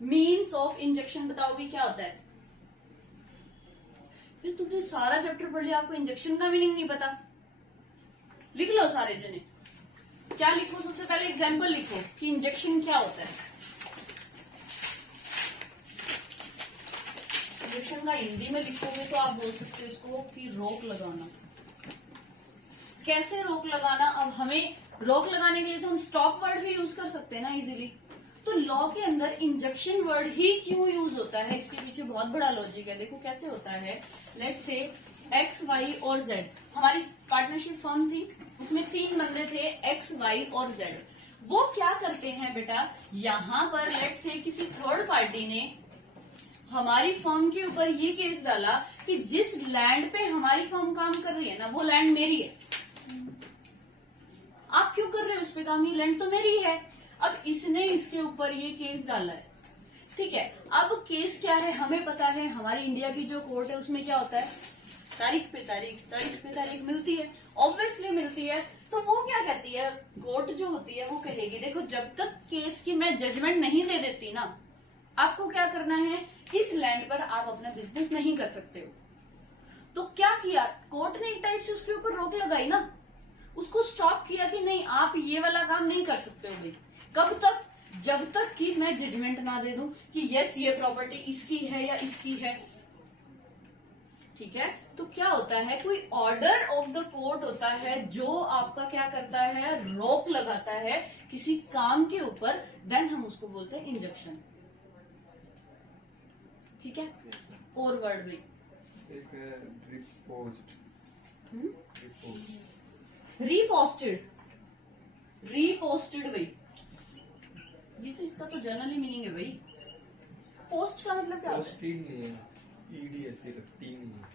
Means of injection बताओ भी क्या होता है। फिर तुमने सारा चैप्टर पढ़ लिया, आपको इंजेक्शन का मीनिंग नहीं पता। लिख लो सारे जने, क्या लिखो, सबसे पहले एग्जाम्पल लिखो कि इंजेक्शन क्या होता है। इंजेक्शन का हिंदी में लिखोगे तो आप बोल सकते हो इसको कि रोक लगाना। कैसे रोक लगाना? अब हमें रोक लगाने के लिए तो हम स्टॉप वर्ड भी यूज कर सकते हैं ना इजीली। तो लॉ के अंदर इंजेक्शन वर्ड ही क्यों यूज होता है, इसके पीछे बहुत बड़ा लॉजिक है। देखो कैसे होता है। लेट्स से एक्स, वाई और जेड, हमारी पार्टनरशिप फर्म थी, उसमें 3 बंदे थे, एक्स, वाई और जेड। वो क्या करते हैं बेटा, यहाँ पर लेट्स से किसी थर्ड पार्टी ने हमारी फर्म के ऊपर ये केस डाला कि जिस लैंड पे हमारी फर्म काम कर रही है ना, वो लैंड मेरी है। आप क्यों कर रहे हो उस पे काम, ये लैंड तो मेरी है। अब इसने इसके ऊपर ये केस डाला है, ठीक है। अब केस क्या है हमें पता है, हमारी इंडिया की जो कोर्ट है उसमें क्या होता है, तारीख पे तारीख, तारीख पे तारीख मिलती है, ऑब्वियसली मिलती है। तो वो क्या कहती है, कोर्ट जो होती है वो कहेगी देखो जब तक केस की मैं जजमेंट नहीं दे देती ना, आपको क्या करना है, इस लैंड पर आप अपना बिजनेस नहीं कर सकते हो। तो क्या किया कोर्ट ने, एक टाइप से उसके ऊपर रोक लगाई ना, उसको स्टॉप किया कि नहीं आप ये वाला काम नहीं कर सकते हो भाई। कब तक, जब तक कि मैं जजमेंट ना दे दूं कि यस ये प्रॉपर्टी इसकी है या इसकी है, ठीक है। तो क्या होता है, कोई ऑर्डर ऑफ द कोर्ट होता है जो आपका क्या करता है, रोक लगाता है किसी काम के ऊपर, देन हम उसको बोलते हैं इंजंक्शन, ठीक है। और वर्ड में एक है रिपोस्ट, रीपोस्टेड, रीपोस्टेड भाई, ये तो इसका तो जनरली मीनिंग है भाई। पोस्ट का मतलब क्या होता है, पोस्टिंग नहीं है, ईडी है सिर्फ, टी नहीं है।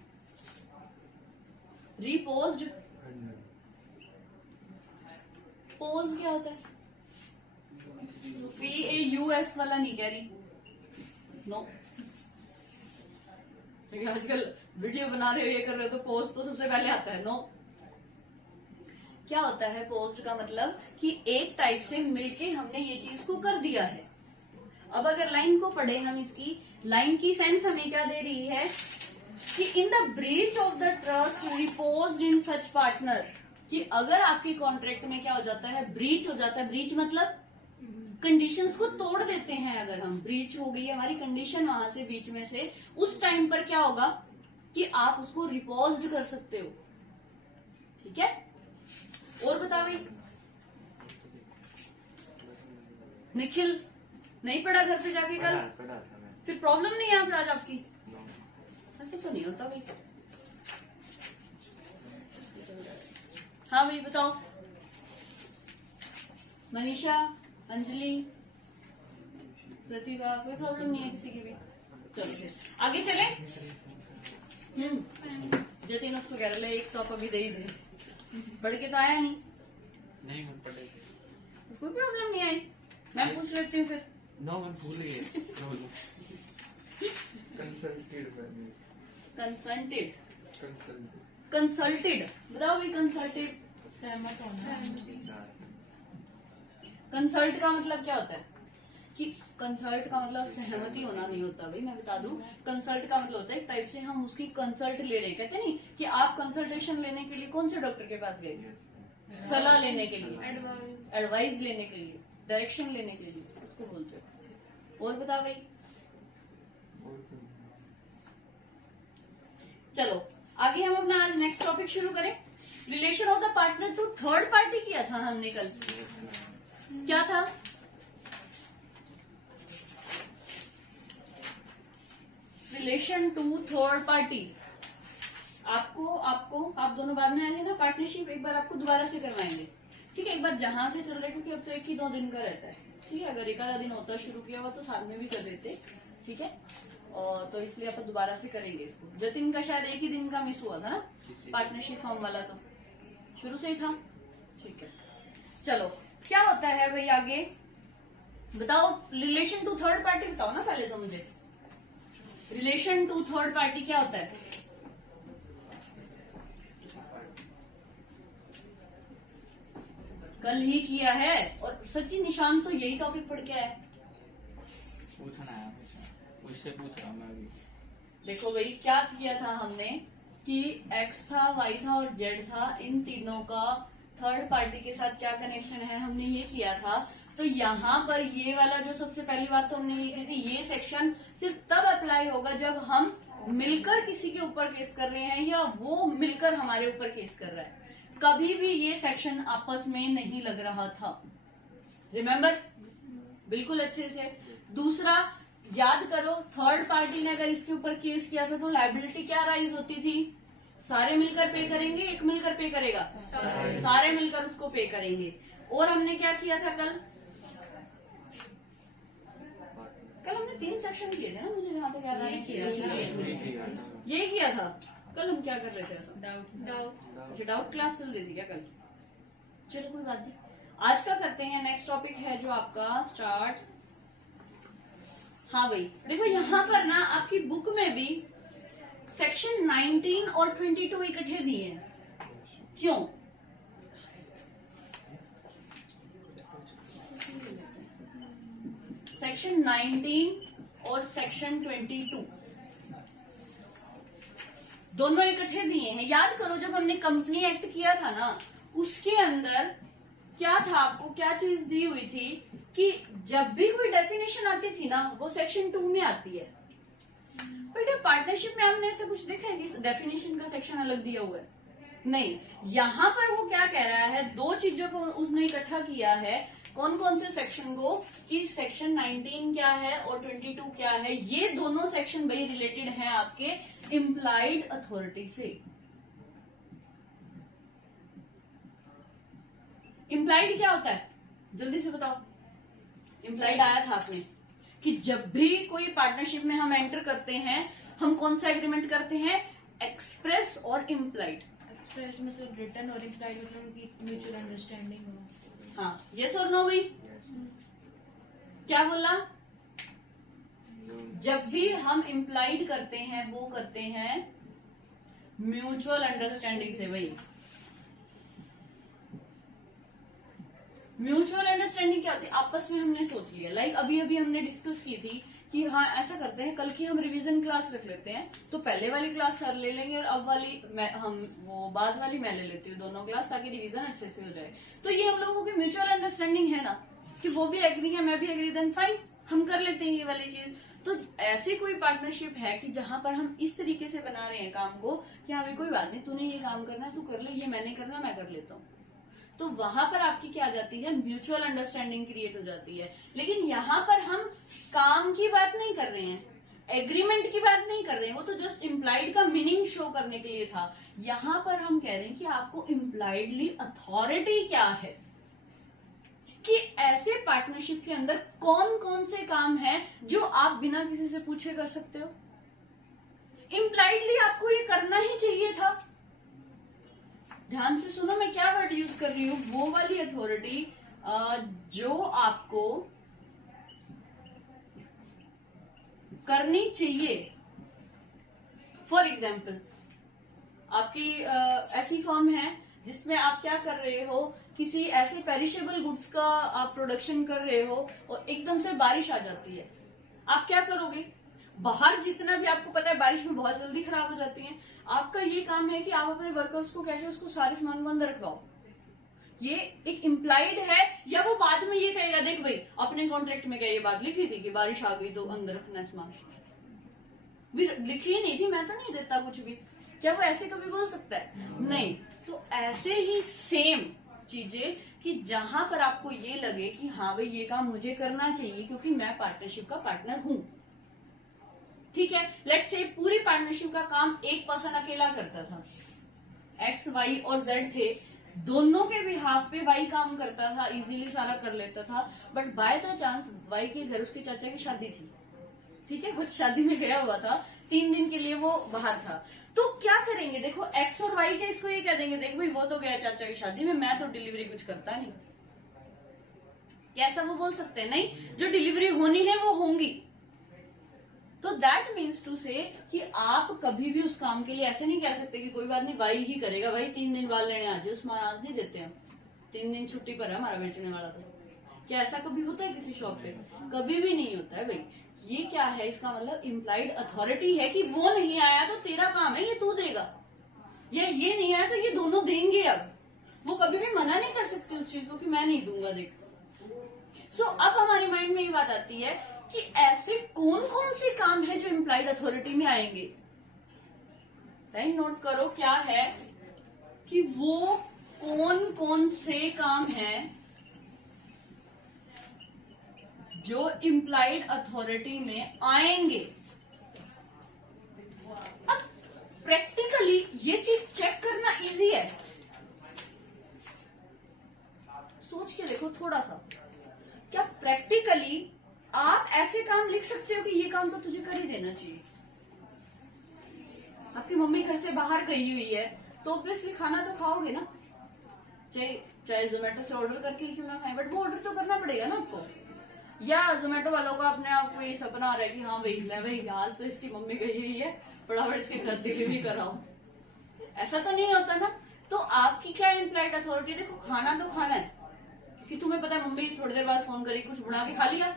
रीपोस्ड, पोज क्या होता है, PAUS वाला नहीं कह रही, नो। आजकल वीडियो बना रहे हो, ये कर रहे हो, तो पोस्ट तो सबसे पहले आता है, नो। क्या होता है पोस्ट का मतलब कि एक टाइप से मिलके हमने ये चीज को कर दिया है। अब अगर लाइन को पढ़े हम, इसकी लाइन की सेंस हमें क्या दे रही है कि in the breach of the trust reposed in such partner, कि अगर आपके कॉन्ट्रैक्ट में क्या हो जाता है, ब्रीच हो जाता है। ब्रीच मतलब कंडीशंस को तोड़ देते हैं। अगर हम, ब्रीच हो गई हमारी कंडीशन वहां से बीच में से, उस टाइम पर क्या होगा कि आप उसको रिपोज्ड कर सकते हो, ठीक है। और बता भाई, निखिल नहीं पढ़ा घर पे जाके कल, पढ़ा था मैं। फिर प्रॉब्लम नहीं है आज आपकी, ऐसे तो नहीं होता भाई। हाँ भाई बताओ, मनीषा, अंजलि, प्रतिभा, कोई प्रॉब्लम नहीं है किसी की भी। चलो फिर आगे चले। जतिन उसको कह रहे एक टॉप अभी दे ही दे, पढ़ के तो आया नहीं, नहीं मैं पढ़े तो कोई प्रॉब्लम नहीं आई, मैं पूछ लेती हूँ फिर। नो मैं भूल गई। कंसल्टेड मैंने, कंसल्टेड, कंसल्टेड कंसल्टेड बताओ भाई, कंसल्टेड सहमत होना। कंसल्ट का मतलब क्या होता है कि कंसल्ट का मतलब सहमति होना नहीं होता भाई, मैं बता दूं। कंसल्ट का मतलब होता है एक टाइप से हम उसकी कंसल्ट ले रहे, कहते नहीं कि आप कंसल्टेशन लेने के लिए कौन से डॉक्टर के पास गए, सलाह लेने के लिए, एडवाइस लेने के लिए, डायरेक्शन लेने के लिए, उसको बोलते हो। और बता भाई, चलो आगे हम अपना आज नेक्स्ट टॉपिक शुरू करें। Relation of the partner to third party किया था हमने कल, क्या था, रिलेशन टू थर्ड पार्टी। आपको आपको आप दोनों बाद में आएंगे ना, पार्टनरशिप एक बार आपको दोबारा से करवाएंगे, ठीक है। एक बार जहां से चल रहा है, क्योंकि अब तो 1 ही 2 दिन का रहता है, ठीक है। अगर 1 आधा दिन होता शुरू किया हुआ तो साथ में भी कर देते, ठीक है। और तो इसलिए अपन दोबारा से करेंगे इसको। जतिन का शायद 1 ही दिन का मिस हुआ था ना, पार्टनरशिप फॉर्म वाला, तो शुरू से ही था, ठीक है। चलो क्या होता है भाई आगे बताओ, रिलेशन टू थर्ड पार्टी बताओ ना पहले तो मुझे, रिलेशन टू थर्ड पार्टी क्या होता है। कल ही किया है, और सच्ची निशान तो यही टॉपिक पढ़ के आया, पूछना है आपसे, उससे पूछ रहा हूँ मैं अभी। देखो भाई क्या किया था हमने कि x था, y था और z था, इन तीनों का थर्ड पार्टी के साथ क्या कनेक्शन है हमने ये किया था। तो यहाँ पर ये वाला जो सबसे पहली बात तो हमने ये की थी, ये सेक्शन सिर्फ तब अप्लाई होगा जब हम मिलकर किसी के ऊपर केस कर रहे हैं या वो मिलकर हमारे ऊपर केस कर रहा है। कभी भी ये सेक्शन आपस में नहीं लग रहा था, रिमेम्बर, बिल्कुल अच्छे से। दूसरा याद करो, थर्ड पार्टी ने अगर इसके ऊपर केस किया था तो लायबिलिटी क्या राइज होती थी, सारे मिलकर पे करेंगे, एक मिलकर पे करेगा, सारे मिलकर उसको पे करेंगे। और हमने क्या किया था कल हमने 3 सेक्शन किए थे ना, मुझे जहाँ तक याद आ रहा है यही किया था। कल हम क्या कर रहे थे, अच्छा डाउट क्लास चल रही थी क्या कल? चलो कोई बात नहीं, आज का करते हैं। नेक्स्ट टॉपिक है जो आपका स्टार्ट। हाँ भाई देखो यहाँ पर ना आपकी बुक में भी सेक्शन 19 और 22 इकट्ठे दिए हैं, क्यों? सेक्शन 19 और सेक्शन 22 दोनों इकट्ठे दिए हैं। याद करो जब हमने कंपनी एक्ट किया था ना, उसके अंदर क्या था, आपको क्या चीज दी हुई थी कि जब भी कोई डेफिनेशन आती थी ना वो सेक्शन 2 में आती है। बट पार्टनरशिप में हमने ऐसा कुछ देखा है कि डेफिनेशन का सेक्शन अलग दिया हुआ है? नहीं। यहाँ पर वो क्या कह रहा है, 2 चीजों को उसने इकट्ठा किया है। कौन कौन से सेक्शन को, कि सेक्शन 19 क्या है और 22 क्या है। ये दोनों सेक्शन भाई रिलेटेड हैं आपके इम्प्लाइड अथॉरिटी से। इम्प्लाइड क्या होता है जल्दी से बताओ? इम्प्लाइड आया था आपने कि जब भी कोई पार्टनरशिप में हम एंटर करते हैं, हम कौन सा एग्रीमेंट करते हैं, एक्सप्रेस और इम्प्लाइड। एक्सप्रेस मतलब रिटर्न और इम्प्लाइड मतलब कि म्यूचुअल अंडरस्टैंडिंग हो। हाँ, यस और नो भाई? क्या बोला? जब भी हम इम्प्लाइड करते हैं वो करते हैं म्यूचुअल अंडरस्टैंडिंग से। भाई म्यूचुअल अंडरस्टैंडिंग क्या होती है, आपस में हमने सोच लिया। लाइक अभी अभी हमने डिस्कस की थी कि हाँ ऐसा करते हैं, कल की हम रिवीजन क्लास रख लेते हैं, तो पहले वाली क्लास सर ले लेंगे और अब वाली हम वो बाद वाली मैं ले लेती हूँ, दोनों क्लास, ताकि रिवीजन अच्छे से हो जाए। तो ये हम लोगों की म्यूचुअल अंडरस्टैंडिंग है ना, कि वो भी एग्री है मैं भी एग्री, देन फाइन हम कर लेते हैं ये वाली चीज। तो ऐसी कोई पार्टनरशिप है कि जहां पर हम इस तरीके से बना रहे हैं काम को कि हाँ भाई कोई बात नहीं, तूने ये काम करना है तू कर ले, ये मैंने करना मैं कर लेता हूँ, तो वहां पर आपकी क्या आ जाती है, म्यूचुअल अंडरस्टैंडिंग क्रिएट हो जाती है। लेकिन यहाँ पर हम काम की बात नहीं कर रहे हैं, एग्रीमेंट की बात नहीं कर रहे हैं, वो तो जस्ट इम्प्लाइड का मीनिंग शो करने के लिए था। यहाँ पर हम कह रहे हैं कि आपको इम्प्लाइडली अथॉरिटी क्या है, कि ऐसे पार्टनरशिप के अंदर कौन कौन से काम है जो आप बिना किसी से पूछे कर सकते हो। इम्प्लाइडली आपको ये करना ही चाहिए था। ध्यान से सुनो मैं क्या वर्ड यूज कर रही हूं, वो वाली अथॉरिटी जो आपको करनी चाहिए। फॉर एग्जाम्पल आपकी ऐसी फर्म है जिसमें आप क्या कर रहे हो, किसी ऐसे पेरिशेबल गुड्स का आप प्रोडक्शन कर रहे हो और एकदम से बारिश आ जाती है, आप क्या करोगे? बाहर जितना भी आपको पता है बारिश में बहुत जल्दी खराब हो जाती है, आपका ये काम है कि आप अपने वर्कर्स को कैसे उसको सारे सामान को अंदर रखवाओ। ये एक इम्प्लाइड है, या वो बाद में ये कहेगा देख भाई अपने कॉन्ट्रैक्ट में क्या ये बात लिखी थी कि बारिश आ गई तो अंदर रखना सामान, भी लिखी ही नहीं थी, मैं तो नहीं देता कुछ भी। क्या वो ऐसे कभी बोल सकता है? नहीं। तो ऐसे ही सेम चीजें कि जहां पर आपको ये लगे कि हाँ भाई ये काम मुझे करना चाहिए क्योंकि मैं पार्टनरशिप का पार्टनर हूं, ठीक है। लेट्स से पूरी पार्टनरशिप का काम एक पर्सन अकेला करता था, एक्स वाई और जेड थे, दोनों के बिहाफ पे वाई काम करता था, इजीली सारा कर लेता था। बट बाय द चांस वाई के घर उसके चाचा की शादी थी, ठीक है, कुछ शादी में गया हुआ था, 3 दिन के लिए वो बाहर था। तो क्या करेंगे, देखो एक्स और वाई के इसको ये कह देंगे देख भाई वो तो गया चाचा की शादी में, मैं तो डिलीवरी कुछ करता नहीं। कैसा वो बोल सकते हैं? नहीं, जो डिलीवरी होनी है वो होंगी। तो दैट मीन्स टू से कि आप कभी भी उस काम के लिए ऐसे नहीं कह सकते कि कोई बात नहीं वाई ही करेगा, भाई 3 दिन बाल लेने आ जाओ, सामान आज नहीं देते हम, 3 दिन छुट्टी पर है हमारा बेचने वाला। तो क्या ऐसा कभी होता है किसी शॉप पे? कभी भी नहीं होता है भाई। ये क्या है, इसका मतलब इम्प्लाइड अथॉरिटी है कि वो नहीं आया तो तेरा काम है ये तू देगा, या ये नहीं आया तो ये दोनों देंगे। अब वो कभी भी मना नहीं कर सकते उस चीज को कि मैं नहीं दूंगा। देख सो अब हमारे माइंड में ये बात आती है कि ऐसे कौन कौन से काम है जो इम्प्लाइड अथॉरिटी में आएंगे। लाइन नोट करो क्या है कि वो कौन कौन से काम हैं जो इम्प्लाइड अथॉरिटी में आएंगे। अब प्रैक्टिकली ये चीज चेक करना इजी है, सोच के देखो थोड़ा सा। क्या प्रैक्टिकली आप ऐसे काम लिख सकते हो कि ये काम तो तुझे कर ही देना चाहिए। आपकी मम्मी घर से बाहर गई हुई है तो ऑब्वियसली खाना तो खाओगे ना, चाहे जोमेटो से ऑर्डर करके ही क्यों ना खाएं, बट वो ऑर्डर तो करना पड़ेगा ना आपको। या जोमेटो वालों का अपने आप को ये सपना आ रहा है कि हाँ भाई मैं भाई आज तो इसकी मम्मी गई हुई है, फटाफट इसके घर डिलीवरी कराओ। ऐसा तो नहीं होता ना। तो आपकी क्या इम्प्लाइड अथॉरिटी, देखो खाना तो खाना है कि तुम्हें पता है मम्मी थोड़ी देर बाद फोन करी कुछ बना के खा लिया,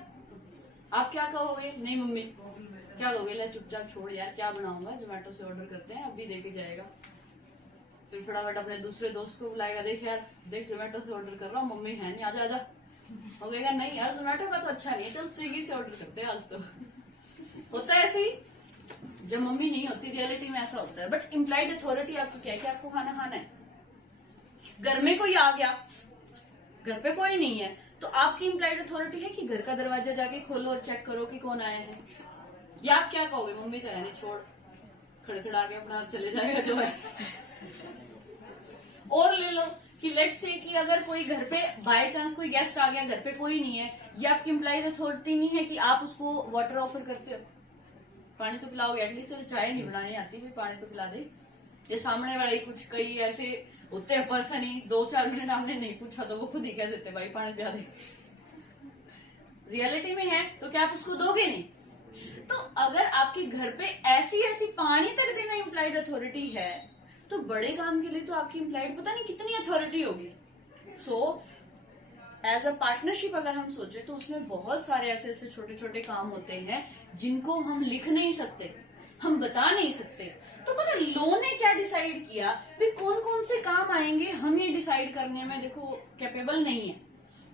आप क्या कहोगे, नहीं मम्मी क्या कहोगे, ले चुपचाप छोड़ यार क्या बनाऊंगा, जोमेटो से ऑर्डर करते हैं अभी देके जाएगा। फिर फटाफट अपने दूसरे दोस्त को बुलाएगा, देख यार देख जोमेटो से ऑर्डर कर रहा हूँ, मम्मी है नहीं, आजा आजा। हो गएगा नहीं यार जोमेटो का तो अच्छा नहीं है, चल स्विगी से ऑर्डर करते हैं आज तो। होता है ऐसे ही जब मम्मी नहीं होती, रियलिटी में ऐसा होता है। बट इम्प्लाइड अथॉरिटी आपको क्या है कि आपको खाना खाना है। घर में कोई आ गया, घर पे कोई नहीं है, तो आपकी इम्प्लाइड अथॉरिटी है कि घर का दरवाजा जाके खोलो और चेक करो कि कौन आए हैं। या आप क्या कहोगे, मम्मी तो है नहीं छोड़, खड़खड़ा के अपना चले जाएगा जो है। और ले लो कि लेट से कि अगर कोई घर पे बाय चांस कोई गेस्ट आ गया, घर पे कोई नहीं है, ये आपकी इम्प्लाइड अथॉरिटी नहीं है कि आप उसको वाटर ऑफर करते हो, पानी तो पिलाओगे एटलीस्ट, चाय नहीं बनानी आती कोई पानी तो पिला दे। ये सामने वाले कुछ कई ऐसे होते हैं पर्सन ही 2-4 मिनट आपने नहीं पूछा तो वो खुद ही कह देते भाई पानी पिला दे। रियलिटी में है तो क्या आप उसको दोगे नहीं। तो अगर आपके घर पे ऐसी पानी तक देना इम्प्लाइड अथॉरिटी है तो बड़े काम के लिए तो आपकी इम्प्लाइड पता नहीं कितनी अथॉरिटी होगी। सो एज अ पार्टनरशिप अगर हम सोचे तो उसमें बहुत सारे ऐसे छोटे छोटे काम होते हैं जिनको हम लिख नहीं सकते, हम बता नहीं सकते। तो पता लॉ ने क्या डिसाइड किया भी कौन कौन से काम आएंगे, हम ये डिसाइड करने में देखो कैपेबल नहीं है,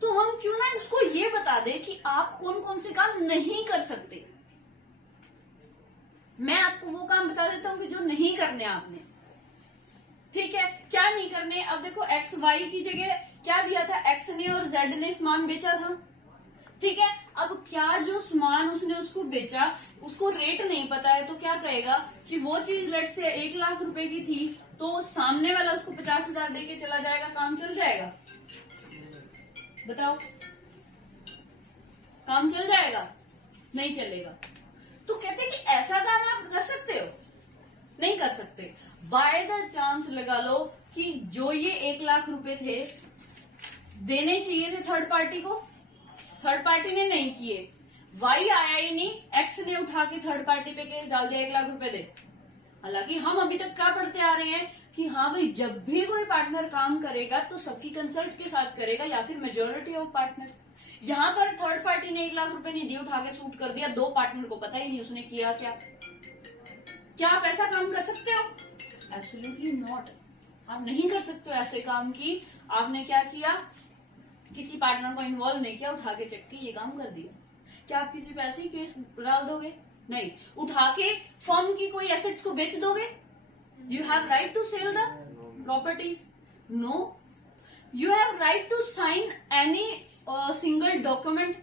तो हम क्यों ना उसको ये बता दे कि आप कौन कौन से काम नहीं कर सकते। मैं आपको वो काम बता देता हूँ कि जो नहीं करने आपने, ठीक है, क्या नहीं करने। अब देखो एक्स वाई की जगह क्या दिया था, एक्स ने और जेड ने सामान बेचा था, ठीक है। अब क्या जो सामान उसने उसको बेचा उसको रेट नहीं पता है तो क्या कहेगा कि वो चीज लेट से 1 लाख रुपए की थी तो सामने वाला उसको 50,000 देके चला जाएगा, काम चल जाएगा, बताओ काम चल जाएगा, नहीं चलेगा। तो कहते हैं कि ऐसा काम आप कर सकते हो, नहीं कर सकते। बाय द चांस लगा लो कि जो ये 1 लाख रुपए थे देने चाहिए थे थर्ड पार्टी को, थर्ड पार्टी ने नहीं किए, वाई आया ही नहीं, एक्स ने उठा के थर्ड पार्टी पे केस डाल दिया 1 लाख रुपए दे। हालांकि हम अभी तक क्या पढ़ते आ रहे हैं कि हाँ भाई जब भी कोई पार्टनर काम करेगा तो सबकी कंसल्ट के साथ करेगा या फिर मेजोरिटी ऑफ पार्टनर। यहाँ पर थर्ड पार्टी ने 1 लाख रुपए नहीं दिए, उठा के सूट कर दिया, 2 पार्टनर को पता ही नहीं उसने किया क्या। क्या आप ऐसा काम कर सकते हो? Absolutely not. आप नहीं कर सकते हो ऐसे काम की आपने क्या किया, किसी पार्टनर को इन्वॉल्व नहीं किया, उठा के चेक के ये काम कर दिया। क्या आप किसी पे ऐसे ही केस डाल दोगे? नहीं। उठा के फर्म की कोई एसेट्स को बेच दोगे? You have right to sell the properties? No. You have right to sign any single document?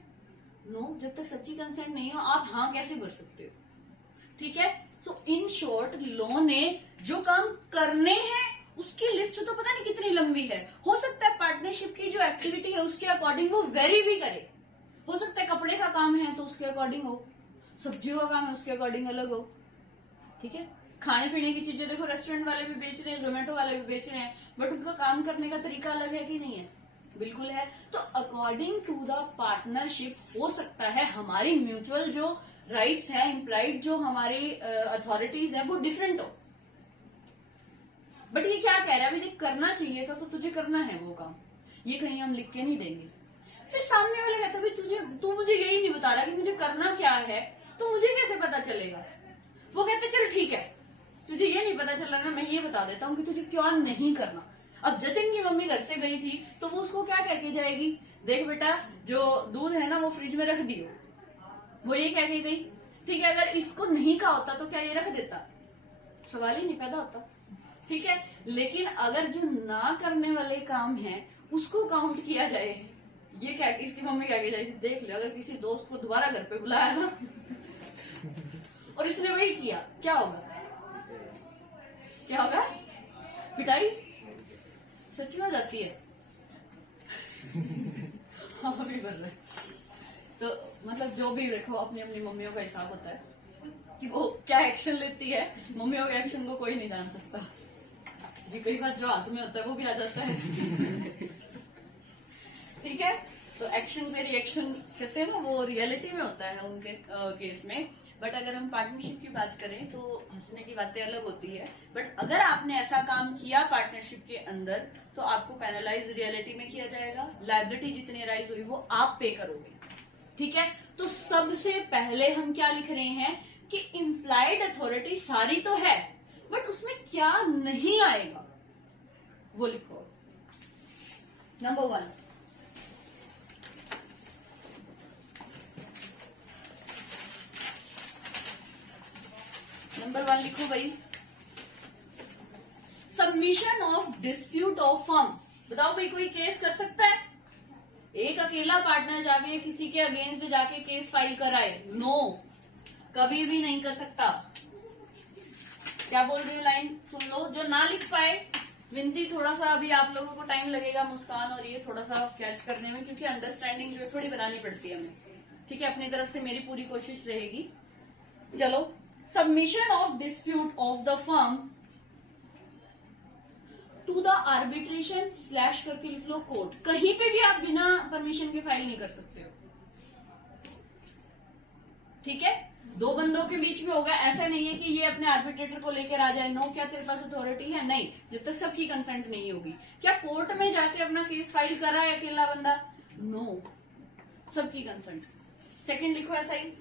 No. जब तक सबकी कंसेंट नहीं हो आप हाँ कैसे कर सकते हो, ठीक है। सो इन शॉर्ट लॉ ने जो काम करने हैं उसकी लिस्ट तो पता नहीं कितनी लंबी है। हो सकता है पार्टनरशिप की जो एक्टिविटी है उसके अकॉर्डिंग वो वेरी भी करे, हो सकता है कपड़े का काम है तो उसके अकॉर्डिंग हो, सब्जियों का काम है उसके अकॉर्डिंग अलग हो, ठीक है। खाने पीने की चीजें देखो रेस्टोरेंट वाले भी बेच रहे हैं, जोमेटो वाले भी बेच रहे हैं, बट उनका काम करने का तरीका अलग है कि नहीं है? बिल्कुल है। तो अकॉर्डिंग टू द पार्टनरशिप हो सकता है हमारी म्यूचुअल जो राइट्स है, इम्प्लाइड जो हमारी अथॉरिटीज है वो डिफरेंट हो। बट ये क्या कह रहा है, अभी देख करना चाहिए था तो तुझे करना है वो काम, ये कहीं हम लिख के नहीं देंगे। फिर सामने वाले कहते भाई तू मुझे यही नहीं बता रहा कि मुझे करना क्या है, तो मुझे कैसे पता चलेगा? वो कहते चल ठीक है, तुझे ये नहीं पता चल रहा ना, मैं ये बता देता हूँ कि तुझे क्या नहीं करना। अब जतिन की मम्मी घर से गई थी तो वो उसको क्या कह के जाएगी, देख बेटा जो दूध है ना वो फ्रिज में रख दियो, वो ये कह के गई। ठीक है, अगर इसको नहीं कहा होता तो क्या ये रख देता? सवाल ही नहीं पैदा होता। ठीक है, लेकिन अगर जो ना करने वाले काम है उसको काउंट किया जाए, ये क्या इसकी मम्मी क्या कह जाएगी, देख ले अगर किसी दोस्त को दोबारा घर पे बुलाया ना और इसने वही किया, क्या होगा? क्या होगा? पिटाई सच में हो जाती है। हाँ अभी बढ़ रहा है। तो मतलब जो भी देखो अपनी अपनी मम्मियों का हिसाब होता है कि वो क्या एक्शन लेती है, मम्मियों के एक्शन को कोई नहीं जान सकता। ये कई बार जो हाथ में होता है वो भी आ जाता है। ठीक है, तो एक्शन पे रिएक्शन कहते हैं ना, वो रियलिटी में होता है उनके केस में। बट अगर हम पार्टनरशिप की बात करें तो हंसने की बातें अलग होती है, बट अगर आपने ऐसा काम किया पार्टनरशिप के अंदर तो आपको पेनलाइज रियलिटी में किया जाएगा। लायबिलिटी जितनी राइज हुई वो आप पे करोगे। ठीक है, तो सबसे पहले हम क्या लिख रहे हैं कि इम्प्लाइड अथॉरिटी सारी तो है बट उसमें क्या नहीं आएगा वो लिखो। नंबर 1, नंबर 1 लिखो भाई, submission of dispute of firm. बताओ भाई कोई केस कर सकता है? एक अकेला पार्टनर जाके किसी के अगेंस्ट जाके केस फाइल कराए? नो, कभी भी नहीं कर सकता। क्या बोल रही हूँ लाइन सुन लो। जो ना लिख पाए विनती, थोड़ा सा अभी आप लोगों को टाइम लगेगा मुस्कान और ये थोड़ा सा कैच करने में, क्योंकि अंडरस्टैंडिंग जो है थोड़ी बनानी पड़ती है हमें। ठीक है, अपनी तरफ से मेरी पूरी कोशिश रहेगी। चलो, submission of dispute of the firm to the arbitration slash करके लिख लो कोर्ट। कहीं पे भी आप बिना परमिशन के फाइल नहीं कर सकते हो। ठीक है, दो बंदों के बीच में होगा, ऐसा नहीं है कि ये अपने आर्बिट्रेटर को लेकर आ जाए। नो, क्या तेरे पास अथॉरिटी है? नहीं, जब तक सबकी कंसेंट नहीं होगी। क्या कोर्ट में जाके अपना केस फाइल कर रहा है अकेला बंदा? नो, सबकी कंसेंट। सेकंड लिखो ऐसा ही,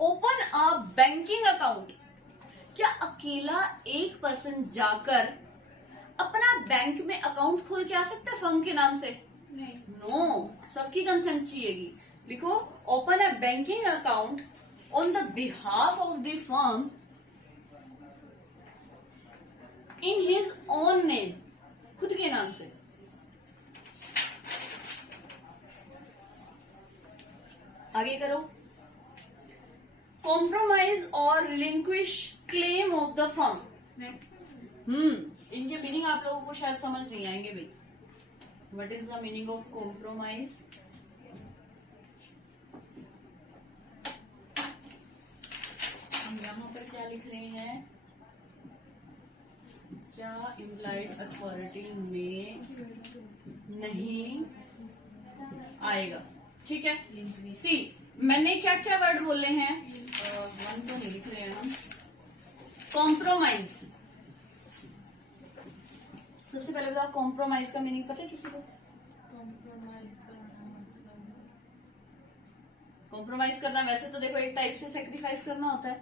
ओपन अ बैंकिंग अकाउंट। क्या अकेला एक पर्सन जाकर अपना बैंक में अकाउंट खोल के आ सकता है फर्म के नाम से? नहीं। नो, सबकी कंसेंट चाहिएगी। लिखो, open a banking account on the behalf of the firm in his own name, खुद के नाम से। आगे करो, कॉम्प्रोमाइज और relinquish claim of the firm. इनके मीनिंग आप लोगों को शायद समझ नहीं आएंगे भाई। What is the meaning of compromise? हम यहाँ पर क्या लिख रहे हैं, क्या इम्प्लाइड अथॉरिटी में नहीं आएगा। ठीक है, सी मैंने क्या क्या वर्ड बोले हैं, 1 तो नहीं लिख रहे हैं हम। कॉम्प्रोमाइज, सबसे पहले बताओ कॉम्प्रोमाइज का मीनिंग पता है किसी को? कॉम्प्रोमाइज करना वैसे तो देखो एक टाइप से सेक्रीफाइस करना होता है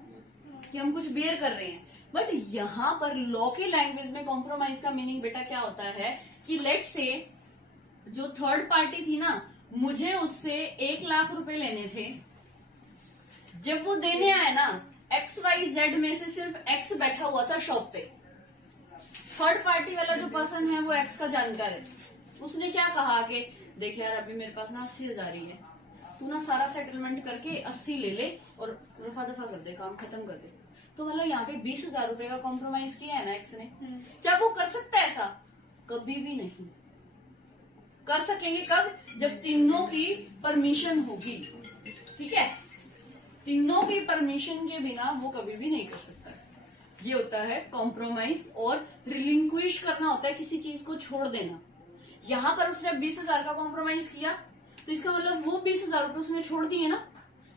कि हम कुछ बेयर कर रहे हैं, बट यहाँ पर लॉ की लैंग्वेज में कॉम्प्रोमाइज का मीनिंग बेटा क्या होता है कि लेट से जो थर्ड पार्टी थी ना, मुझे उससे 1 लाख रुपए लेने थे। जब वो देने आया ना, XYZ में से सिर्फ X बैठा हुआ था शॉप पे। थर्ड पार्टी वाला जो पर्सन है वो X का जानकार है। उसने क्या कहा कि देख यार अभी मेरे पास ना 80,000 ही है, तू ना सारा सेटलमेंट करके 80 ले ले और रफा दफा कर दे, काम खत्म कर दे। तो मतलब यहाँ पे 20,000 रुपए का कॉम्प्रोमाइज किया है ना X ने। क्या वो कर सकता है ऐसा? कभी भी नहीं कर सकेंगे। कब? जब तीनों की परमिशन होगी। ठीक है, तीनों की परमिशन के बिना वो कभी भी नहीं कर सकता। ये होता है कॉम्प्रोमाइज। और रिलिंक्विश करना होता है किसी चीज को छोड़ देना। यहाँ पर उसने 20,000 का कॉम्प्रोमाइज किया तो इसका मतलब वो 20,000 रुपए उसने छोड़ दिए ना।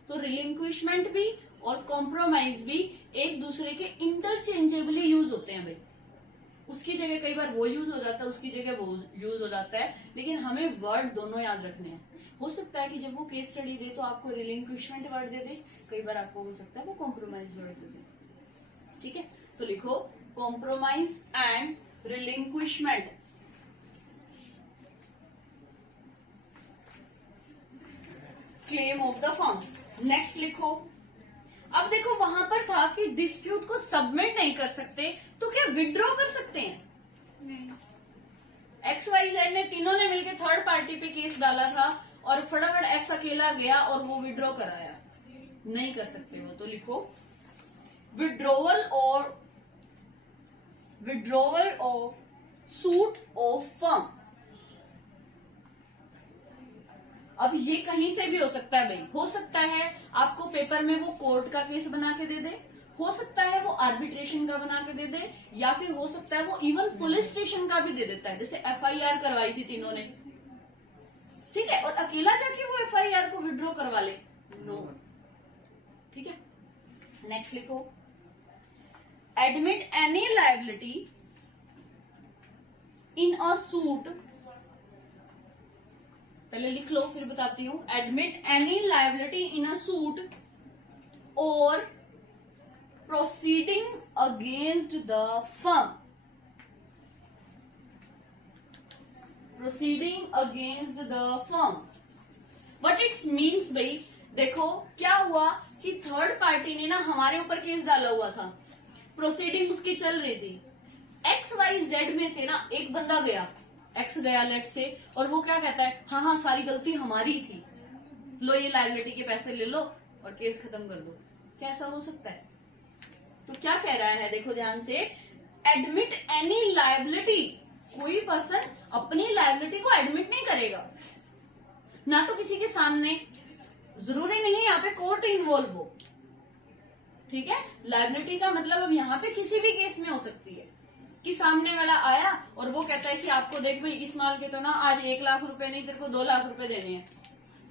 तो रिलिंक्विशमेंट भी और कॉम्प्रोमाइज भी एक दूसरे के इंटरचेंजेबली यूज होते हैं भाई। उसकी जगह कई बार वो यूज हो जाता है, उसकी जगह वो यूज हो जाता है, लेकिन हमें वर्ड दोनों याद रखने हैं। हो सकता है कि जब वो केस स्टडी दे तो आपको रिलिंक्विशमेंट वर्ड दे दे, कई बार आपको हो सकता है वो कॉम्प्रोमाइज वर्ड दे दे। ठीक है, तो लिखो compromise and relinquishment. Claim of the firm. Next लिखो, अब देखो वहां पर था कि डिस्प्यूट को सबमिट नहीं कर सकते, तो क्या विड्रॉ कर सकते हैं? नहीं। XYZ ने तीनों ने मिलकर थर्ड पार्टी पे केस डाला था और फटाफट X अकेला गया और वो विड्रॉ कराया, नहीं कर सकते वो। तो लिखो withdrawal of suit of firm. अब ये कहीं से भी हो सकता है भाई, हो सकता है आपको पेपर में वो कोर्ट का केस बना के दे दे, हो सकता है वो आर्बिट्रेशन का बना के दे दे, या फिर हो सकता है वो इवन पुलिस स्टेशन का भी दे देता है, जैसे FIR करवाई थी तीनों ने, ठीक है, और अकेला जाके वो FIR को विड्रॉ करवा ले, नो। ठीक है, नेक्स्ट लिखो admit any liability in a suit. पहले लिख लो फिर बताती हूं। Admit any liability in a suit और proceeding against the firm. Proceeding against the firm what its means भाई, देखो क्या हुआ कि थर्ड पार्टी ने ना हमारे ऊपर केस डाला हुआ था, प्रोसीडिंग उसकी चल रही थी, XYZ में से ना एक बंदा गया, X गया लेट से, और वो क्या कहता है, हाँ हाँ सारी गलती हमारी थी, लो ये लायबिलिटी के पैसे ले लो और केस खत्म कर दो। क्या ऐसा हो सकता है? तो क्या कह रहा है, देखो ध्यान से, एडमिट एनी लायबिलिटी, कोई पर्सन अपनी लायबिलिटी को एडमिट नहीं करेगा, ना तो किसी के सामने, जरूरी नहीं है यहाँ पे कोर्ट इन्वॉल्व हो, ठीक है। लायबिलिटी का मतलब अब यहाँ पे किसी भी केस में हो सकती है कि सामने वाला आया और वो कहता है कि आपको देख भाई इस माल के तो ना आज 1 लाख रुपए नहीं, तेरे को 2 लाख रुपए देने हैं,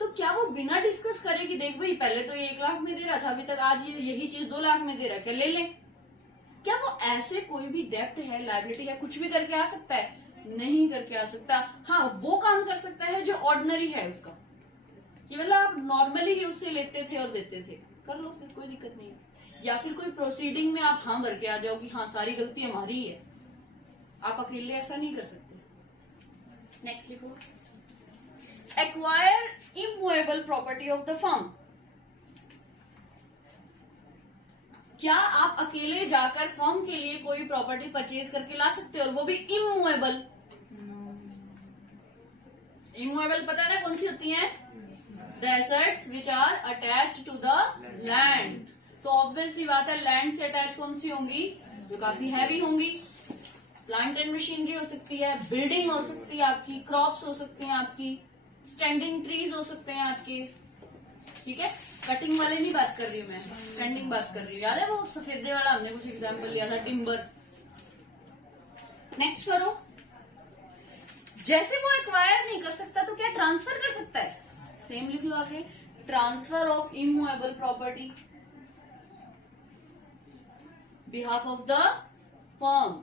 तो क्या वो बिना डिस्कस करे कि देख भाई पहले तो ये 1 लाख में दे रहा था, अभी तक आज ये यही चीज 2 लाख में दे रहा है, क्या ले लें? क्या वो ऐसे कोई भी डेप्ट है, लायबिलिटी है, कुछ भी करके आ सकता है? नहीं करके आ सकता। हाँ, वो काम कर सकता है जो ऑर्डिनरी है उसका, कि मतलब आप नॉर्मली ही उससे लेते थे और देते थे, कर लो फिर कोई दिक्कत नहीं है। या फिर कोई प्रोसीडिंग में आप हाँ भर के आ जाओ कि हाँ सारी गलती हमारी है, आप अकेले ऐसा नहीं कर सकते। नेक्स्ट लिखो acquire immovable property of the firm. क्या आप अकेले जाकर फर्म के लिए कोई प्रॉपर्टी परचेज करके ला सकते हो और वो भी इमूवेबल? इमूवेबल पता है कौन सी होती है? The assets which are attached to the land. तो ऑब्वियस सी बात है लैंड से अटैच कौन सी होंगी? जो काफी हैवी होंगी। प्लांट एंड मशीनरी हो सकती है, बिल्डिंग हो सकती है आपकी, क्रॉप्स हो सकती हैं आपकी, स्टैंडिंग ट्रीज हो सकते हैं आपके, ठीक है। कटिंग वाले नहीं बात कर रही हूँ मैं, स्टैंडिंग बात कर रही हूँ। याद है वो सफेदे वाला हमने कुछ एग्जाम्पल लिया था, टिम्बर। नेक्स्ट करो, जैसे वो एक्वायर नहीं कर सकता तो क्या ट्रांसफर कर सकता है? सेम लिख लो आगे, transfer of immovable property behalf of the firm.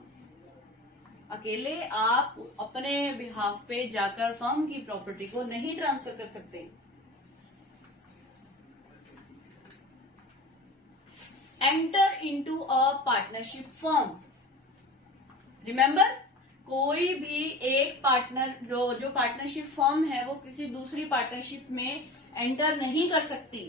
अकेले आप अपने बिहाफ पे जाकर फर्म की प्रॉपर्टी को नहीं ट्रांसफर कर सकते। Enter into a partnership firm. Remember, कोई भी एक पार्टनर जो पार्टनरशिप फर्म है वो किसी दूसरी पार्टनरशिप में एंटर नहीं कर सकती।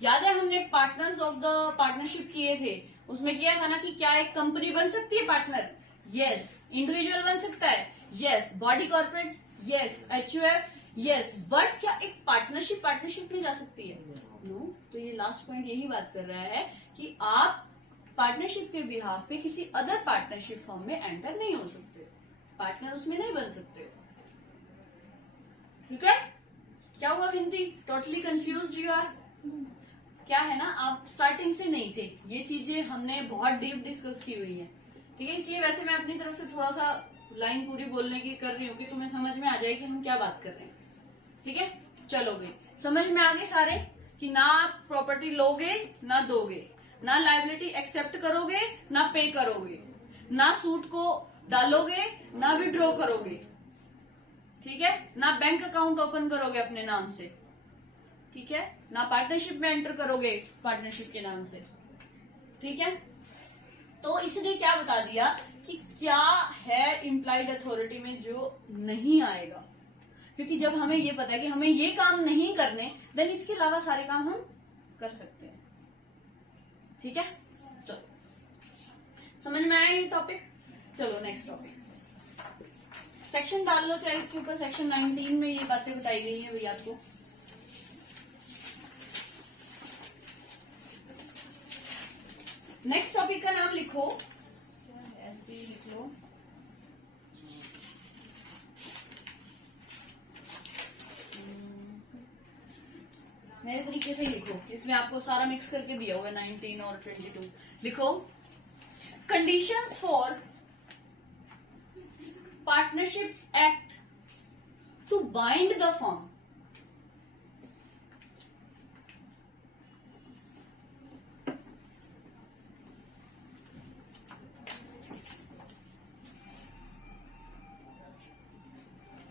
याद है हमने पार्टनर्स ऑफ द पार्टनरशिप किए थे, उसमें किया था ना कि क्या एक कंपनी बन सकती है पार्टनर? यस। इंडिविजुअल बन सकता है? Yes. Body corporate? Yes. HUF? Yes. But क्या एक पार्टनरशिप नहीं जा सकती है? नो। तो ये लास्ट पॉइंट यही बात कर रहा है कि आप पार्टनरशिप के बिहाफ पे किसी अदर पार्टनरशिप फर्म में एंटर नहीं हो सकते, पार्टनर उसमें नहीं बन सकते। ठीक है, क्या हुआ विनती? Totally confused you are? क्या है ना, आप स्टार्टिंग से नहीं थे, ये चीजें हमने बहुत डीप डिस्कस की हुई है, ठीक है। इसलिए वैसे मैं अपनी तरफ से थोड़ा सा लाइन पूरी बोलने की कर रही हूँ कि तुम्हें समझ में आ जाए कि हम क्या बात कर रहे हैं, ठीक है। चलो भाई, समझ में आ गए सारे कि ना आप प्रॉपर्टी लोगे ना दोगे, ना लायबिलिटी एक्सेप्ट करोगे ना पे करोगे, ना सूट को डालोगे ना विड्रॉ करोगे, ठीक है, ना बैंक अकाउंट ओपन करोगे अपने नाम से, ठीक है, ना पार्टनरशिप में एंटर करोगे पार्टनरशिप के नाम से, ठीक है। तो इसने क्या बता दिया कि क्या है इम्प्लाइड अथॉरिटी में जो नहीं आएगा, क्योंकि जब हमें ये पता है कि हमें ये काम नहीं करने, देन इसके अलावा सारे काम हम कर सकते हैं, ठीक है। चलो समझ में आया ये टॉपिक। चलो नेक्स्ट टॉपिक, सेक्शन डाल लो चाहे इसके ऊपर, सेक्शन 19 में ये बातें बताई गई है भैया आपको। नेक्स्ट टॉपिक का नाम लिखो, ऐसे लिख लो, नए तरीके से लिखो, इसमें आपको सारा मिक्स करके दिया हुआ है 19 और 22। लिखो, conditions for partnership act to bind the firm.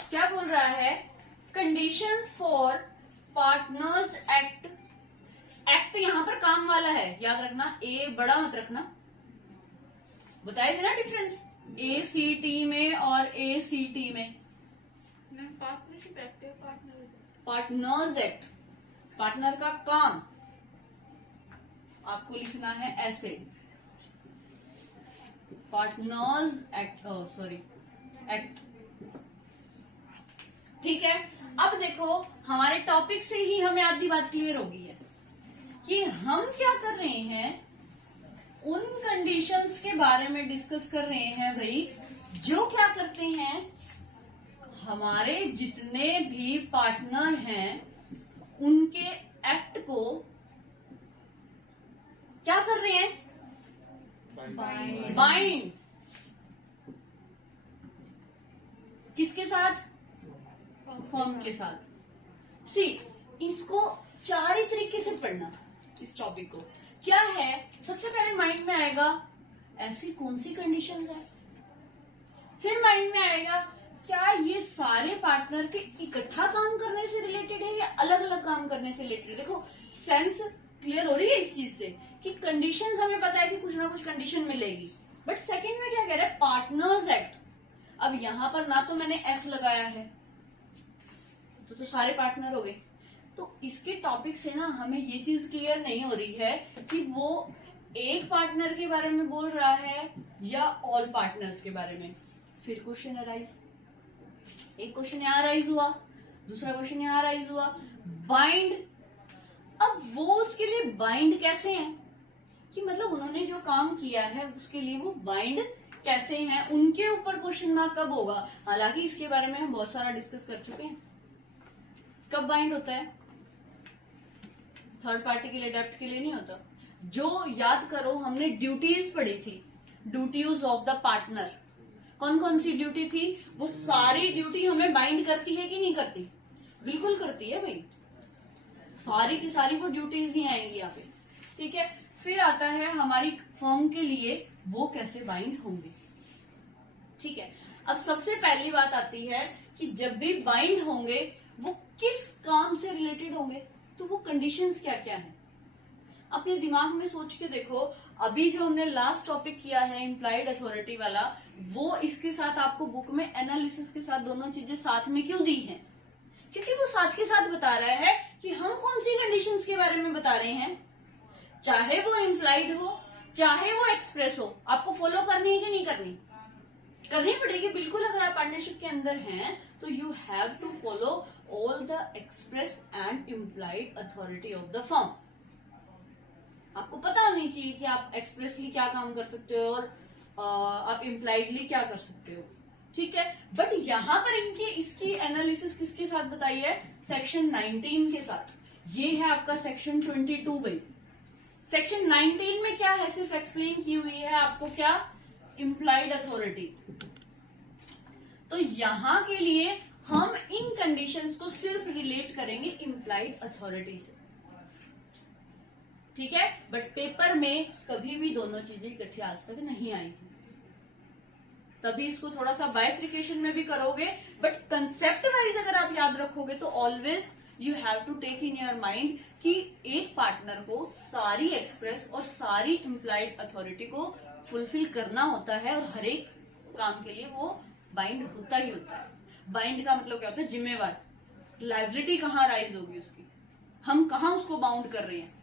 क्या बोल रहा है, conditions for partners act, act यहां पर काम वाला है, याद रखना, ए बड़ा मत रखना, बताए थे ना डिफरेंस ACT में और ACT में। पार्टनरशिप एक्ट है, पार्टनर्स एक्ट, पार्टनर का काम आपको लिखना है ऐसे, पार्टनर्स एक्ट, सॉरी एक्ट, ठीक है। अब देखो हमारे टॉपिक से ही हमें आधी बात क्लियर हो गई है कि हम क्या कर रहे हैं, उन कंडीशंस के बारे में डिस्कस कर रहे हैं भाई, जो क्या करते हैं, हमारे जितने भी पार्टनर हैं उनके एक्ट को क्या कर रहे हैं, बाइंड, किसके साथ, फर्म के साथ। सी, इसको चार ही तरीके से पढ़ना, इस टॉपिक को क्या है, सबसे पहले माइंड में आएगा ऐसी कौन सी कंडीशंस है, फिर माइंड में आएगा क्या ये सारे पार्टनर के इकट्ठा काम करने से रिलेटेड है या अलग अलग काम करने से रिलेटेड है। देखो सेंस क्लियर हो रही है इस चीज से कि कंडीशंस हमें पता है कि कुछ ना कुछ कंडीशन मिलेगी, बट सेकंड में क्या कह रहा है, पार्टनर्स एक्ट। अब यहां पर ना तो मैंने एस लगाया है तो सारे पार्टनर हो गए, तो इसके टॉपिक से ना हमें ये चीज क्लियर नहीं हो रही है कि वो एक पार्टनर के बारे में बोल रहा है या ऑल पार्टनर्स के बारे में। फिर क्वेश्चन अराइज, एक क्वेश्चन यहाँ अराइज हुआ, दूसरा क्वेश्चन यहाँ अराइज हुआ, बाइंड। अब वो उसके लिए बाइंड कैसे हैं, कि मतलब उन्होंने जो काम किया है उसके लिए वो बाइंड कैसे हैं, उनके ऊपर क्वेश्चन मार्क कब होगा। हालांकि इसके बारे में हम बहुत सारा डिस्कस कर चुके हैं, कब बाइंड होता है, थर्ड पार्टी के लिए, डेप्ट के लिए नहीं होता। जो याद करो हमने ड्यूटीज पढ़ी थी, ड्यूटीज ऑफ द पार्टनर, कौन कौन सी ड्यूटी थी, वो सारी ड्यूटी हमें बाइंड करती है कि नहीं करती, बिल्कुल करती है भाई, सारी की सारी वो ड्यूटीज ही आएंगी यहाँ पे, ठीक है। फिर आता है हमारी फर्म के लिए वो कैसे बाइंड होंगे, ठीक है। अब सबसे पहली बात आती है कि जब भी बाइंड होंगे वो किस काम से रिलेटेड होंगे, तो वो कंडीशंस क्या क्या हैं, अपने दिमाग में सोच के देखो। अभी जो हमने लास्ट टॉपिक किया है इम्प्लाइड अथॉरिटी वाला, वो इसके साथ आपको बुक में एनालिसिस के साथ दोनों चीजें साथ में क्यों दी हैं, क्योंकि वो साथ के साथ बता रहा है कि हम कौन सी कंडीशंस के बारे में बता रहे हैं, चाहे वो इम्प्लाइड हो चाहे वो एक्सप्रेस हो। आपको फॉलो करनी है कि नहीं करनी, करनी पड़ेगी बिल्कुल। अगर आप पार्टनरशिप के अंदर हैं तो you have to follow all the express and implied authority of the firm. आपको पता होनी चाहिए कि आप एक्सप्रेसली क्या काम कर सकते हो और आप इम्प्लाइडली क्या कर सकते हो, ठीक है। बट यहाँ पर इनकी इसकी एनालिसिस किसके साथ बताई है, सेक्शन 19 के साथ। ये है आपका सेक्शन 22 भाई। सेक्शन 19 में क्या है, सिर्फ एक्सप्लेन की हुई है आपको क्या, इम्प्लाइड अथॉरिटी। तो यहां के लिए हम इन कंडीशंस को सिर्फ रिलेट करेंगे इम्प्लाइड अथॉरिटी से, ठीक है। बट पेपर में कभी भी दोनों चीजें इकट्ठी आज तक नहीं आई, तभी इसको थोड़ा सा बाइफ्रिकेशन में भी करोगे, बट कंसेप्ट वाइज अगर आप याद रखोगे तो always you have to take in your mind कि एक पार्टनर को सारी एक्सप्रेस और सारी इम्प्लाइड अथॉरिटी को फुलफिल करना होता है, और हर एक काम के लिए वो बाइंड होता ही होता है। बाइंड का मतलब क्या होता है? जिम्मेवार। लाइबिलिटी कहाँ राइज होगी उसकी, हम कहाँ उसको बाउंड कर रहे हैं,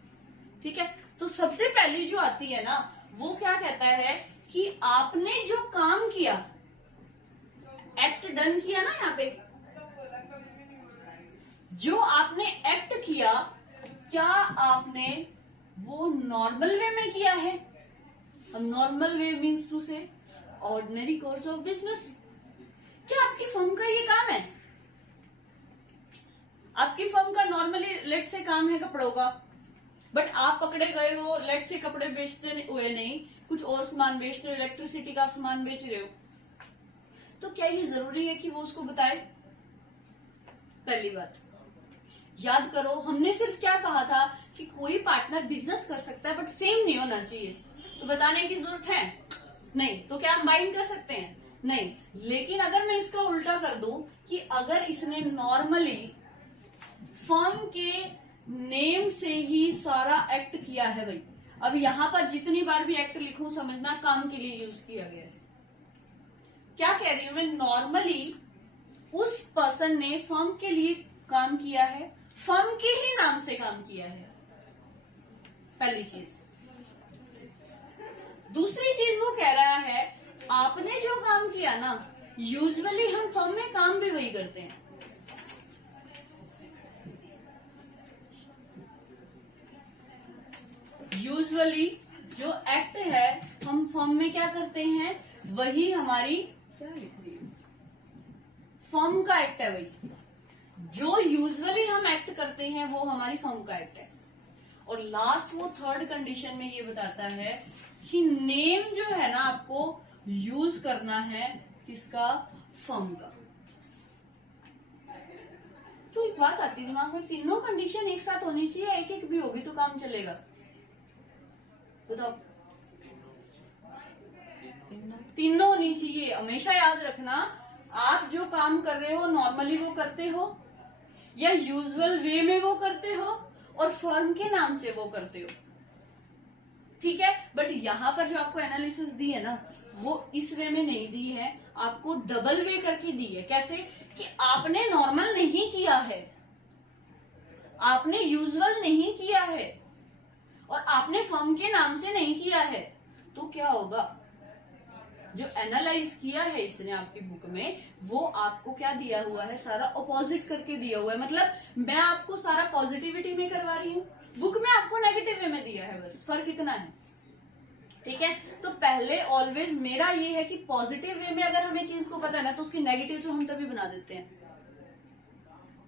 ठीक है। तो सबसे पहली जो आती है ना, वो क्या कहता है कि आपने जो काम किया, एक्ट डन किया ना, यहाँ पे जो आपने एक्ट किया, क्या आपने वो नॉर्मल वे में किया है? अब नॉर्मल वे मीन्स टू से ऑर्डिनरी कोर्स ऑफ बिजनेस। क्या आपकी फर्म का ये काम है? आपकी फर्म का नॉर्मली लेट से काम है कपड़ों का, बट आप पकड़े गए हो, लेट से कपड़े बेचते हुए नहीं, कुछ और सामान बेचते हो, इलेक्ट्रिसिटी का सामान बेच रहे हो, तो क्या ये जरूरी है कि वो उसको बताए? पहली बात याद करो, हमने सिर्फ क्या कहा था कि कोई पार्टनर बिजनेस कर सकता है बट सेम नहीं होना चाहिए, तो बताने की जरूरत है नहीं। तो क्या हम बाइंड कर सकते हैं? नहीं। लेकिन अगर मैं इसका उल्टा कर दूं कि अगर इसने नॉर्मली फर्म के नेम से ही सारा एक्ट किया है भाई, अब यहां पर जितनी बार भी एक्ट लिखूं समझना काम के लिए यूज किया गया है। क्या कह रही हूं मैं? नॉर्मली उस पर्सन ने फर्म के लिए काम किया है, फर्म के ही नाम से काम किया है, पहली चीज। दूसरी चीज वो कह रहा है आपने जो काम किया ना, यूजुअली हम फर्म में काम भी वही करते हैं। यूजुअली जो एक्ट है हम फर्म में क्या करते हैं, वही हमारी, क्या लिख रही हूं, फर्म का एक्ट है वही। जो यूजुअली हम एक्ट करते हैं वो हमारी फर्म का एक्ट है। और लास्ट वो थर्ड कंडीशन में ये बताता है कि नेम जो है ना आपको यूज करना है किसका? फर्म का। तो एक बात आती है दिमाग में, तीनों कंडीशन एक साथ होनी चाहिए, एक एक भी होगी तो काम चलेगा? बताओ। तीनों होनी चाहिए। हमेशा याद रखना, आप जो काम कर रहे हो नॉर्मली वो करते हो, या यूजुअल वे में वो करते हो, और फर्म के नाम से वो करते हो, ठीक है। बट यहाँ पर जो आपको एनालिसिस दी है ना, वो इस वे में नहीं दी है, आपको डबल वे करके दी है। कैसे? कि आपने नॉर्मल नहीं किया है, आपने यूजुअल नहीं किया है, और आपने फर्म के नाम से नहीं किया है, तो क्या होगा? जो एनालाइज किया है इसने आपकी बुक में, वो आपको क्या दिया हुआ है? सारा ऑपोजिट करके दिया हुआ है। मतलब मैं आपको सारा पॉजिटिविटी में करवा रही हूँ, बुक में आपको नेगेटिव वे में दिया है, बस फर्क इतना है, ठीक है। तो पहले ऑलवेज मेरा ये है कि पॉजिटिव वे में अगर हमें चीज को पता है ना, तो उसकी नेगेटिव तो हम तभी बना देते हैं,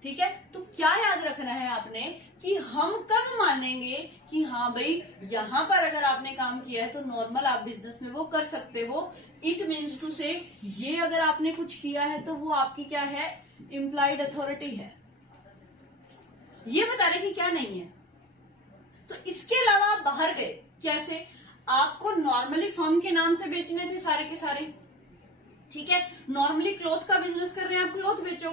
ठीक है। तो क्या याद रखना है आपने कि हम कब मानेंगे कि हाँ भाई यहाँ पर अगर आपने काम किया है तो नॉर्मल आप बिजनेस में वो कर सकते हो। इट मीन्स टू से ये अगर आपने कुछ किया है तो वो आपकी क्या है? इम्प्लाइड अथॉरिटी है, ये बता रहे कि क्या नहीं है। तो इसके अलावा आप बाहर गए, कैसे? आपको नॉर्मली फर्म के नाम से बेचने थे सारे के सारे, ठीक है। नॉर्मली क्लॉथ का बिजनेस कर रहे हैं, आप क्लॉथ बेचो।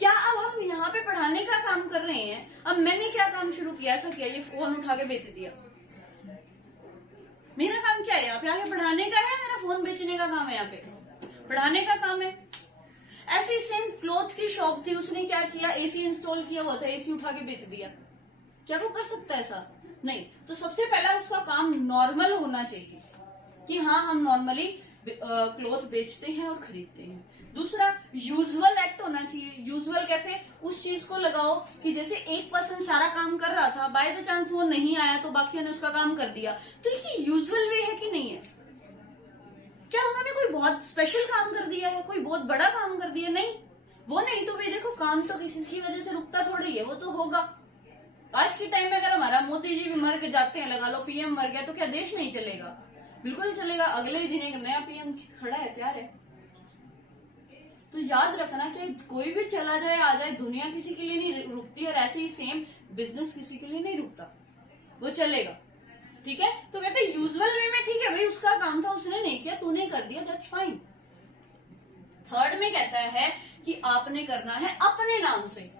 क्या अब हम यहाँ पे पढ़ाने का काम कर रहे हैं? अब मैंने क्या काम शुरू किया? ऐसा किया, ये फोन उठा के बेच दिया। मेरा काम क्या है? यहाँ पे आके पढ़ाने का है, मेरा फोन बेचने का काम है, यहाँ पे पढ़ाने का काम है। ऐसी सेम क्लॉथ की शॉप थी, उसने क्या किया? एसी इंस्टॉल किया हुआ था, एसी उठा के बेच दिया। क्या वो कर सकता है ऐसा? नहीं। तो सबसे पहला उसका काम नॉर्मल होना चाहिए कि हाँ हम नॉर्मली क्लॉथ बेचते हैं और खरीदते हैं। दूसरा, यूजुअल एक्ट होना चाहिए। यूजुअल कैसे? उस चीज को लगाओ कि जैसे एक पर्सन सारा काम कर रहा था, बाय द चांस वो नहीं आया तो बाकियों ने उसका काम कर दिया, तो ये यूजुअल वे है कि नहीं है? क्या उन्होंने कोई बहुत स्पेशल काम कर दिया है, कोई बहुत बड़ा काम कर दिया? नहीं, वो नहीं। तो भाई देखो, काम तो किसी की वजह से रुकता थोड़ी है, वो तो होगा। आज के टाइम में अगर हमारा मोदी जी भी मर के जाते हैं, लगा लो पीएम मर गया, तो क्या देश नहीं चलेगा? बिल्कुल चलेगा। अगले ही दिन एक नया पीएम खड़ा है, तैयार है। तो याद रखना, चाहे कोई भी चला जाए आ जाए, दुनिया किसी के लिए नहीं रुकती, और ऐसे ही सेम बिजनेस किसी के लिए नहीं रुकता, वो चलेगा। ठीक है, तो कहते हैं यूजुअल वे में ठीक है भाई, उसका काम था, उसने नहीं किया, तूने कर दिया, दैट्स फाइन। थर्ड में कहता है कि आपने करना है अपने नाम से,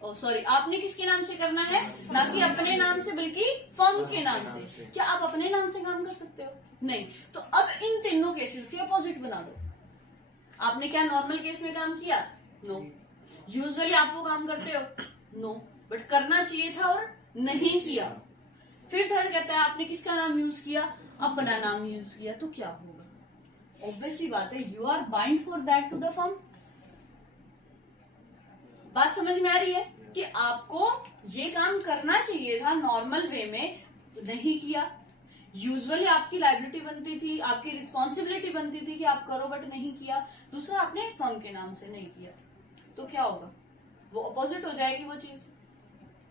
सॉरी, आपने किसके नाम से करना है, ना कि अपने नाम से बल्कि फर्म के नाम से। क्या आप अपने नाम से काम कर सकते हो? नहीं। तो अब इन तीनों केसेस के अपोजिट बना दो। आपने क्या नॉर्मल केस में काम किया? नो। यूजुअली आप वो काम करते हो? नो, बट करना चाहिए था और नहीं किया। फिर थर्ड कहता है आपने किसका नाम यूज किया? अपना नाम यूज किया, तो क्या होगा? ऑब्वियसली बात है, you are bind for that to the firm. बात समझ में आ रही है कि आपको ये काम करना चाहिए था नॉर्मल वे में, नहीं किया। यूजुअली आपकी लायबिलिटी बनती थी, आपकी रिस्पॉन्सिबिलिटी बनती थी कि आप करो, बट नहीं किया। दूसरा, आपने फर्म के नाम से नहीं किया, तो क्या होगा? वो अपोजिट हो जाएगी वो चीज।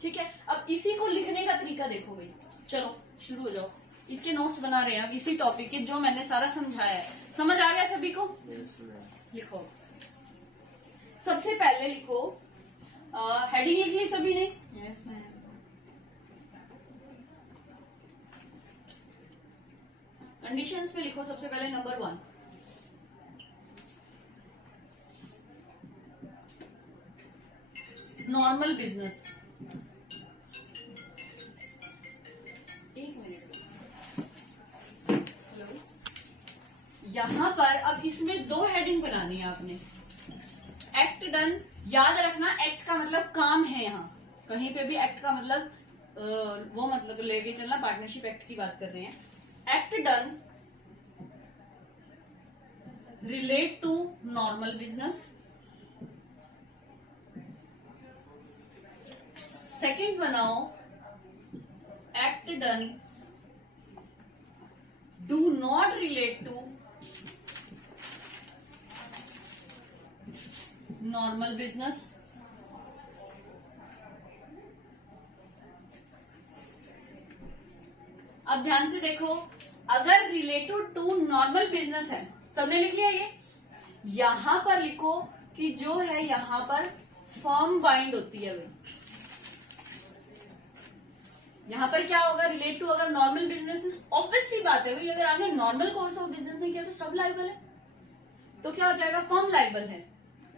ठीक है, अब इसी को लिखने का तरीका देखो भाई। चलो शुरू हो जाओ। इसके नोट्स बना रहे हैं अब इसी टॉपिक के, जो मैंने सारा समझाया है। समझ आ गया सभी को? लिखो। सबसे पहले लिखो, हेडिंग लिख ली सभी ने? Yes ma'am. कंडीशंस में लिखो सबसे पहले नंबर 1, नॉर्मल बिजनेस। एक मिनट, हेलो, यहां पर अब इसमें 2 हेडिंग बनानी है आपने। एक्ट डन, याद रखना एक्ट का मतलब काम है। यहाँ कहीं पे भी एक्ट का मतलब वो मतलब लेके चलना, पार्टनरशिप एक्ट की बात कर रहे हैं। Act done relate to normal business. Second बनाओ, act done do not relate to normal business. अब ध्यान से देखो, अगर रिलेटेड टू नॉर्मल बिजनेस है, सबने लिख लिया ये? यहां पर लिखो कि जो है यहां पर फर्म बाइंड होती है भाई। यहां पर क्या होगा? रिलेट टू, अगर नॉर्मल बिजनेस, ऑब्वियस सी बात है भाई, अगर आपने नॉर्मल कोर्स ऑफ बिजनेस में किया तो सब लायबल है, तो क्या हो जाएगा? फर्म लायबल है,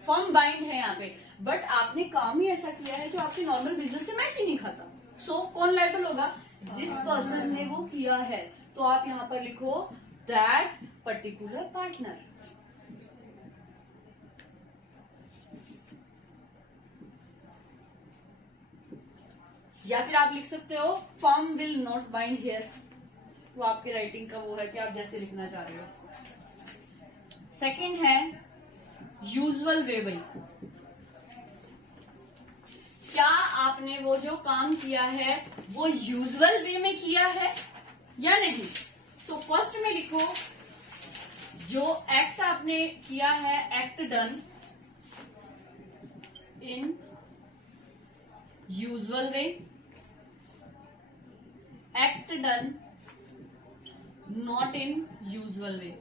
फर्म बाइंड है यहाँ पे। बट आपने काम ही ऐसा किया है जो आपके नॉर्मल बिजनेस से मैच ही नहीं खाता। सो कौन लायबल होगा? जिस पर्सन ने वो किया है। तो आप यहाँ पर लिखो दैट पर्टिकुलर पार्टनर। या फिर आप लिख सकते हो firm will not bind here. वो आपके राइटिंग का वो है कि आप जैसे लिखना चाह रहे हो। सेकंड है यूजुअल वे भाई। क्या आपने वो जो काम किया है वो यूजुअल वे में किया है या नहीं? तो फर्स्ट में लिखो, जो एक्ट आपने किया है, act done in usual way, act done not in usual way.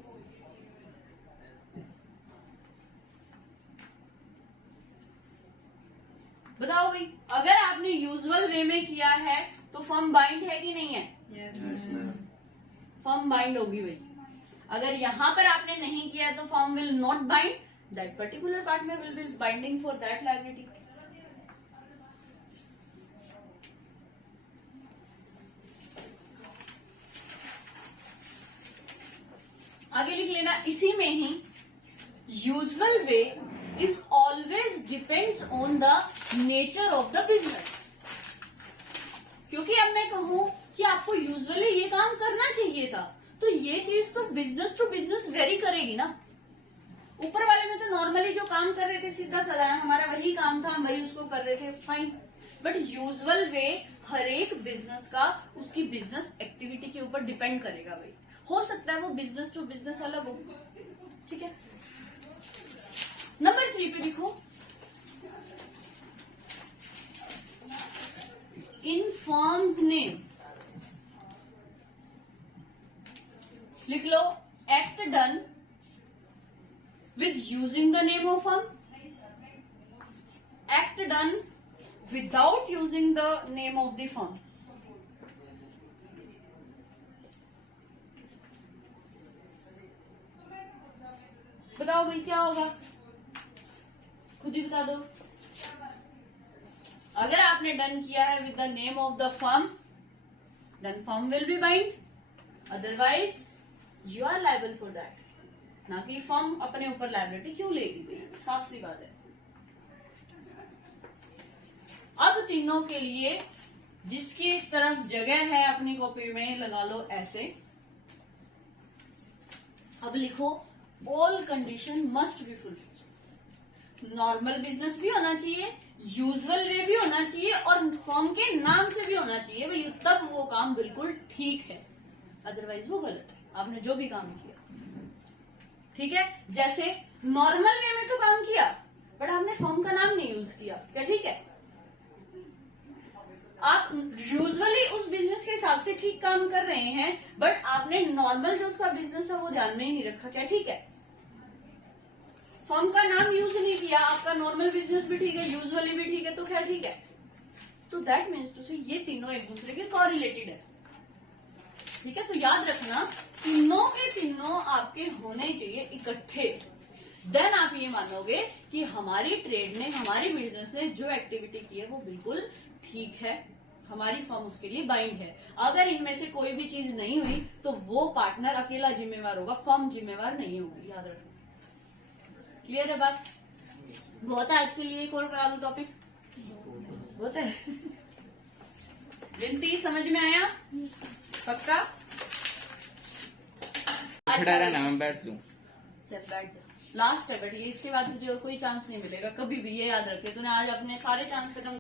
बताओ भाई, अगर आपने यूजुअल वे में किया है तो फर्म बाइंड है कि नहीं है? Yes Yes, ma'am. ma'am. Firm bind होगी भाई। अगर यहां पर आपने नहीं किया है तो firm will not bind, that particular partner will be binding for that liability. आगे लिख लेना इसी में ही, usual way is always depends on the nature of the business. क्योंकि अब मैं कहूं कि आपको यूजुअली ये काम करना चाहिए था, तो ये चीज तो बिजनेस टू बिजनेस वेरी करेगी ना। ऊपर वाले में तो नॉर्मली जो काम कर रहे थे सीधा साधा, हमारा वही काम था, हम वही उसको कर रहे थे, फाइन। बट यूजुअल वे हर एक बिजनेस का उसकी बिजनेस एक्टिविटी के ऊपर डिपेंड करेगा भाई। हो सकता है वो बिजनेस टू बिजनेस अलग हो, ठीक है। नंबर 3 पे लिखो, इन फर्म्स नेम। लिख लो act done with using the name of firm, act done without using the name of the firm। बताओ भाई क्या होगा, खुद ही बता दो। अगर आपने डन किया है with the name of the firm, then firm will be bind, otherwise you are liable for that. ना कि फर्म अपने ऊपर लायबिलिटी क्यों लेगी भाई, साफ सी बात है। अब तीनों के लिए जिसकी तरफ जगह है अपनी कॉपी में लगा लो ऐसे। अब लिखो all condition must be fulfilled. Normal business भी होना चाहिए, यूजुअल वे भी होना चाहिए और फर्म के नाम से भी होना चाहिए भाई, तब वो काम बिल्कुल ठीक है, अदरवाइज वो गलत है। आपने जो भी काम किया ठीक है, जैसे नॉर्मल वे में तो काम किया बट आपने फर्म का नाम नहीं यूज किया, क्या ठीक है? आप यूजुअली उस बिजनेस के हिसाब से ठीक काम कर रहे हैं बट आपने नॉर्मल जो उसका बिजनेस है वो ध्यान में ही नहीं रखा, क्या ठीक है? फर्म का नाम यूज नहीं किया, आपका नॉर्मल बिजनेस भी ठीक है, यूजुअली भी ठीक है, तो क्या ठीक है? तो दैट मीन्स टू से ये तीनों एक दूसरे के कोरिलेटेड है, ठीक है? तो याद रखना तीनों के तीनों आपके होने चाहिए इकट्ठे, देन आप ये मानोगे कि हमारी ट्रेड ने, हमारी बिजनेस ने जो एक्टिविटी की है वो बिल्कुल ठीक है, हमारी फर्म उसके लिए बाइंड है। अगर इनमें से कोई भी चीज नहीं हुई तो वो पार्टनर अकेला जिम्मेवार होगा, फर्म जिम्मेवार नहीं होगी, याद रखना। क्लियर है बात? बहुत है आज के लिए, एक और करा दो टॉपिक, बहुत है। गिनती समझ में आया? पक्का? खड़ा रहना, मैं बैठ लूं। चल बैठ जा, लास्ट है बेटा ये, इसके बाद तुझे कोई चांस नहीं मिलेगा कभी भी, ये याद रखे। तूने आज अपने सारे चांस खत्म